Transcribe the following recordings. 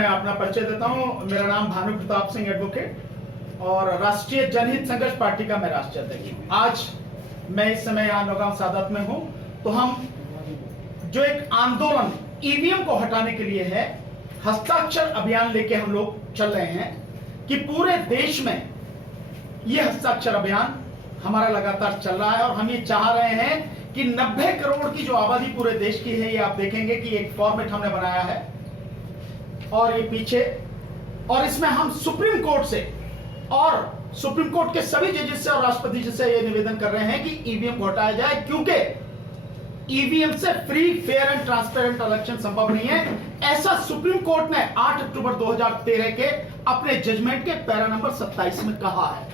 मैं अपना परिचय देता हूं। मेरा नाम भानु प्रताप सिंह एडवोकेट और राष्ट्रीय जनहित संघर्ष पार्टी का मैं राष्ट्रीय अध्यक्ष हूं। आज मैं इस समय यहाँ नौगांव सादत में हूं। तो हम जो एक आंदोलन ईवीएम को हटाने के लिए है, हस्ताक्षर अभियान लेके हम लोग चल रहे हैं कि पूरे देश में ये हस्ताक्षर अभियान हमारा लगातार चल रहा है और हम ये चाह रहे हैं कि 90 करोड़ की जो आबादी पूरे देश की है, ये आप देखेंगे कि एक फॉर्मेट हमने बनाया है और ये पीछे, और इसमें हम सुप्रीम कोर्ट से और सुप्रीम कोर्ट के सभी जजेस से और राष्ट्रपति जी से ये निवेदन कर रहे हैं कि ईवीएम को हटाया जाए, क्योंकि ईवीएम से free, fair and transparent election संभव नहीं है। ऐसा सुप्रीम कोर्ट ने 8 अक्टूबर 2013 के अपने जजमेंट के पैरा नंबर 27 में कहा है।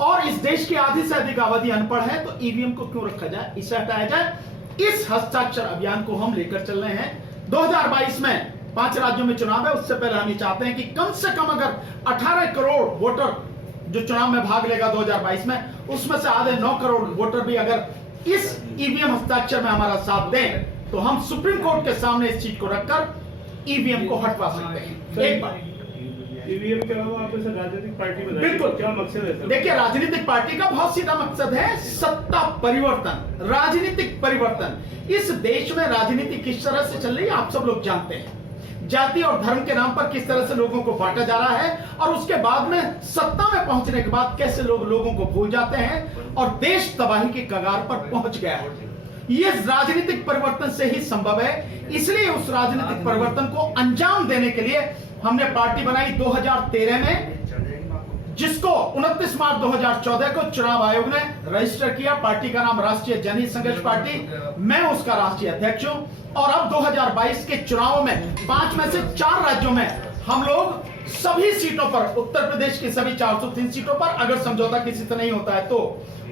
और इस देश की आधी से अधिक आबादी अनपढ़ है, तो ईवीएम को क्यों रखा जाए, इसे हटाया जाए। इस हस्ताक्षर अभियान को हम लेकर चल रहे हैं। 2022 में 5 राज्यों में चुनाव है, उससे पहले हम ये चाहते हैं कि कम से कम अगर 18 करोड़ वोटर जो चुनाव में भाग लेगा 2022 में, उसमें से आधे 9 करोड़ वोटर भी अगर इस ईवीएम हस्ताक्षर में हमारा साथ दें, तो हम सुप्रीम कोर्ट के सामने इस चीज को रखकर ईवीएम को हटवा सकते हैं। एक बार ईवीएम के अलावा आप इसे राजनीतिक पार्टी बनाएं, बिल्कुल, क्या मकसद है सर? देखिए, राजनीतिक पार्टी का बहुत सीधा मकसद है सत्ता परिवर्तन, राजनीतिक परिवर्तन। इस देश में राजनीति किस तरह से चल रही है आप सब लोग जानते हैं। जाति और धर्म के नाम पर किस तरह से लोगों को बांटा जा रहा है और उसके बाद में सत्ता में पहुंचने के बाद कैसे लोग लोगों को भूल जाते हैं और देश तबाही के कगार पर पहुंच गया है। ये राजनीतिक परिवर्तन से ही संभव है। इसलिए उस राजनीतिक परिवर्तन को अंजाम देने के लिए हमने पार्टी बनाई 2013 में, जिसको 29 मार्च 2014 को चुनाव आयोग ने रजिस्टर किया। पार्टी का नाम राष्ट्रीय जनहित संघर्ष पार्टी, मैं उसका राष्ट्रीय अध्यक्ष हूं। और अब 2022 के चुनावों में 5 में से 4 राज्यों में हम लोग सभी सीटों पर, उत्तर प्रदेश की सभी 403 सीटों पर, अगर समझौता किसी से नहीं होता है तो,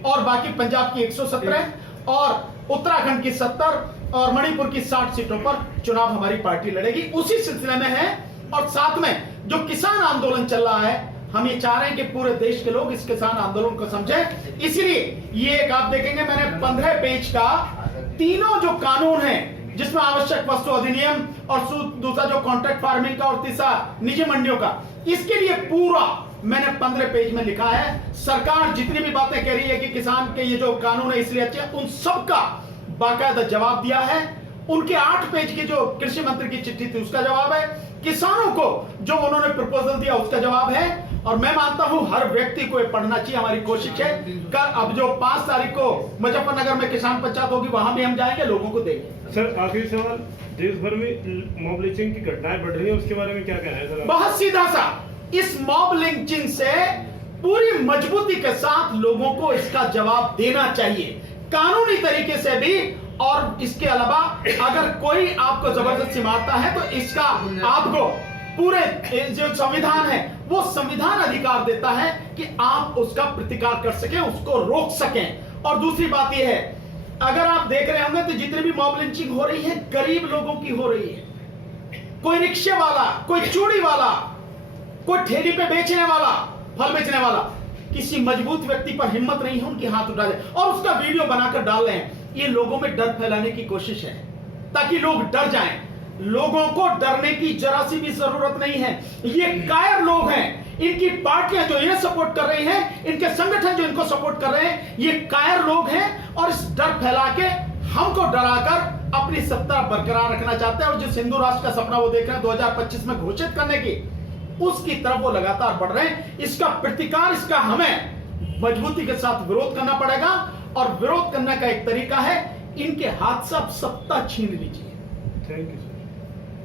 और बाकी पंजाब की 117 और उत्तराखंड की 70 और मणिपुर की 60 सीटों पर चुनाव हमारी पार्टी लड़ेगी। उसी सिलसिले में है। और साथ में जो किसान आंदोलन चल रहा है, हम ये चाह रहे हैं कि पूरे देश के लोग इस किसान आंदोलन को समझें। इसलिए ये एक आप देखेंगे, मैंने 15 पेज का तीनों जो कानून है, जिसमें आवश्यक वस्तु अधिनियम और दूसरा जो कॉन्ट्रैक्ट फार्मिंग का और तीसरा निजी मंडियों का, इसके लिए पूरा मैंने 15 पेज में लिखा है। सरकार जितनी भी बातें कह रही है कि किसान के ये जो कानून है इसलिए अच्छे, उन सबका बाकायदा जवाब दिया है। उनके 8 पेज की जो कृषि मंत्री की चिट्ठी थी उसका जवाब है। किसानों को जो उन्होंने प्रपोजल दिया उसका जवाब है। और मैं मानता हूं हर व्यक्ति को ये पढ़ना चाहिए। हमारी कोशिश है कि अब जो 5 तारीख को मुजफ्फरनगर में किसान पंचायत होगी, वहां भी हम जाएंगे, लोगों को देंगे। सर, आखिरी सवाल, देश भर में मॉब लिंचिंग की घटनाएं बढ़ रही है, उसके बारे में क्या कहना है सर? बहुत सीधा सा, इस मॉब लिंचिंग से पूरी मजबूती के साथ लोगों को इसका जवाब देना चाहिए, कानूनी तरीके से भी। और इसके अलावा अगर कोई आपको जबरदस्ती मारता है तो इसका आपको पूरे जो संविधान है, वो संविधान अधिकार देता है कि आप उसका प्रतिकार कर सकें, उसको रोक सकें। और दूसरी बात यह है, अगर आप देख रहे होंगे तो जितनी भी मॉब लिंचिंग हो रही है, गरीब लोगों की हो रही है। कोई रिक्शे वाला, कोई चूड़ी वाला, कोई ठेली पे बेचने वाला, फल बेचने वाला, किसी मजबूत व्यक्ति पर हिम्मत नहीं है उनके हाथ उठा दे और उसका वीडियो बनाकर डाल रहे हैं। ये लोगों में डर फैलाने की कोशिश है ताकि लोग डर जाएं। लोगों को डरने की जरा सी भी जरूरत नहीं है। ये कायर लोग हैं, इनकी पार्टियां जो इन्हें सपोर्ट कर रही हैं, इनके संगठन जो इनको सपोर्ट कर रहे हैं, ये कायर लोग हैं और इस डर फैला के हमको डराकर अपनी सत्ता बरकरार रखना चाहते हैं। और जिस हिंदू राष्ट्र का सपना वो देख रहे हैं 2025 में घोषित करने की, उसकी तरफ वो लगातार बढ़ रहे हैं। इसका प्रतिकार, इसका हमें मजबूती के साथ विरोध करना पड़ेगा। और विरोध करने का एक तरीका है, इनके हाथ से आप सत्ता छीन लीजिए। Thank you sir.